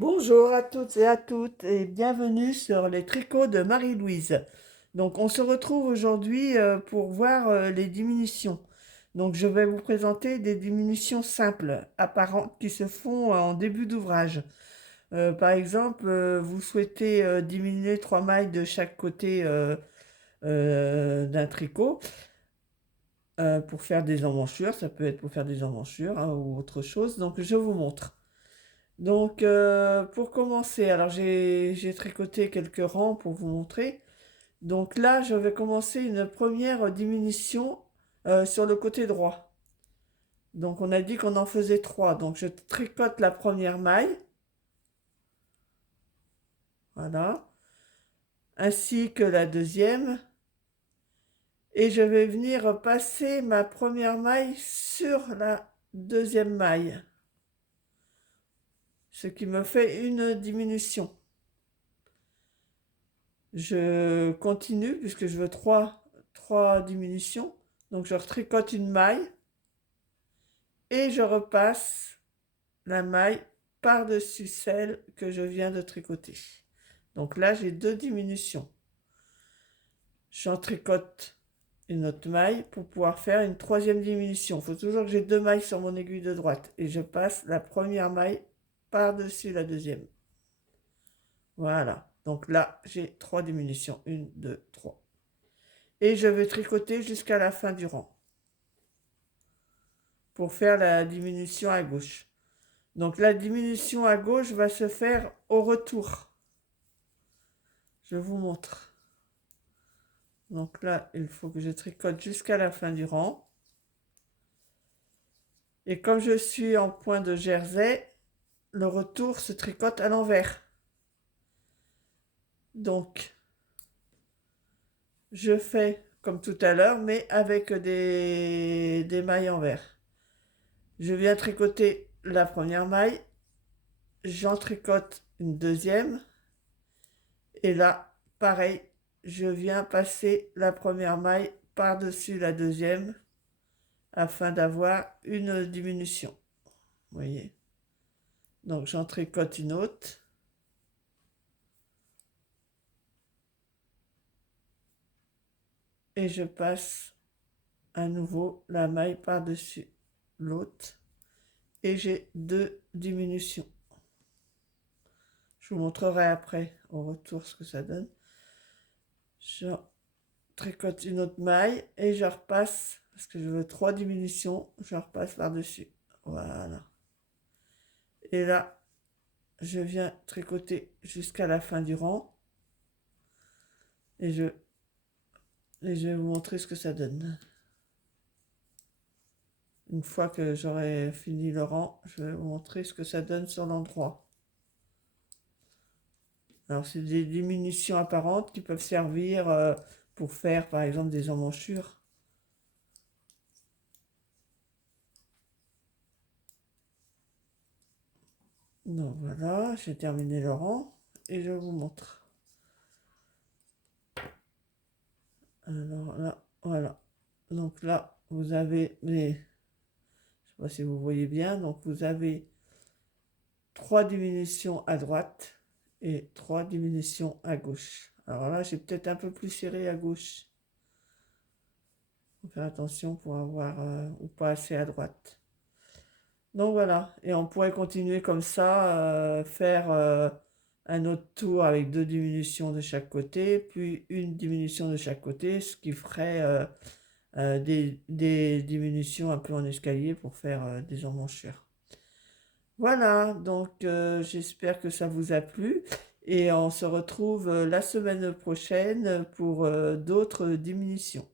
Bonjour à toutes et à toutes et bienvenue sur les tricots de Marie-Louise. Donc on se retrouve aujourd'hui pour voir les diminutions. Donc je vais vous présenter des diminutions simples, apparentes, qui se font en début d'ouvrage. Par exemple, vous souhaitez diminuer 3 mailles de chaque côté d'un tricot pour faire des emmanchures. Ça peut être pour faire des emmanchures hein, ou autre chose. Donc je vous montre. Donc, pour commencer, alors j'ai tricoté quelques rangs pour vous montrer. Donc là, je vais commencer une première diminution sur le côté droit. Donc, on a dit qu'on en faisait 3. Donc, je tricote la première maille, voilà, ainsi que la deuxième. Et je vais venir passer ma première maille sur la deuxième maille, ce qui me fait une diminution. Je continue puisque je veux trois diminutions. Donc je retricote une maille et je repasse la maille par-dessus celle que je viens de tricoter. Donc là, j'ai 2 diminutions. J'en tricote une autre maille pour pouvoir faire une troisième diminution. Il faut toujours que j'ai 2 mailles sur mon aiguille de droite. Et je passe la première maille par-dessus la deuxième. Voilà. Donc là, j'ai 3 diminutions. 1, 2, 3. Et je vais tricoter jusqu'à la fin du rang pour faire la diminution à gauche. Donc la diminution à gauche va se faire au retour. Je vous montre. Donc là, il faut que je tricote jusqu'à la fin du rang. Et comme je suis en point de jersey, le retour se tricote à l'envers. Donc, je fais comme tout à l'heure, mais avec des mailles envers. Je viens tricoter la première maille, j'en tricote une deuxième, et là, pareil, je viens passer la première maille par-dessus la deuxième afin d'avoir une diminution. Vous voyez? Donc j'en tricote une autre. Et je passe à nouveau la maille par-dessus l'autre. Et j'ai 2 diminutions. Je vous montrerai après au retour ce que ça donne. Je tricote une autre maille et je repasse, parce que je veux 3 diminutions, je repasse par-dessus. Voilà. Et là, je viens tricoter jusqu'à la fin du rang. Et je vais vous montrer ce que ça donne. Une fois que j'aurai fini le rang, je vais vous montrer ce que ça donne sur l'endroit. Alors, c'est des diminutions apparentes qui peuvent servir pour faire, par exemple, des emmanchures. Donc voilà, j'ai terminé le rang et je vous montre. Alors là, voilà. Donc là, vous avez les... Je ne sais pas si vous voyez bien. Donc vous avez 3 diminutions à droite et 3 diminutions à gauche. Alors là, j'ai peut-être un peu plus serré à gauche. Faut faire attention pour avoir ou pas assez à droite. Donc voilà, et on pourrait continuer comme ça, faire un autre tour avec 2 diminutions de chaque côté, puis une diminution de chaque côté, ce qui ferait des diminutions un peu en escalier pour faire des emmanchures. Voilà, donc j'espère que ça vous a plu et on se retrouve la semaine prochaine pour d'autres diminutions.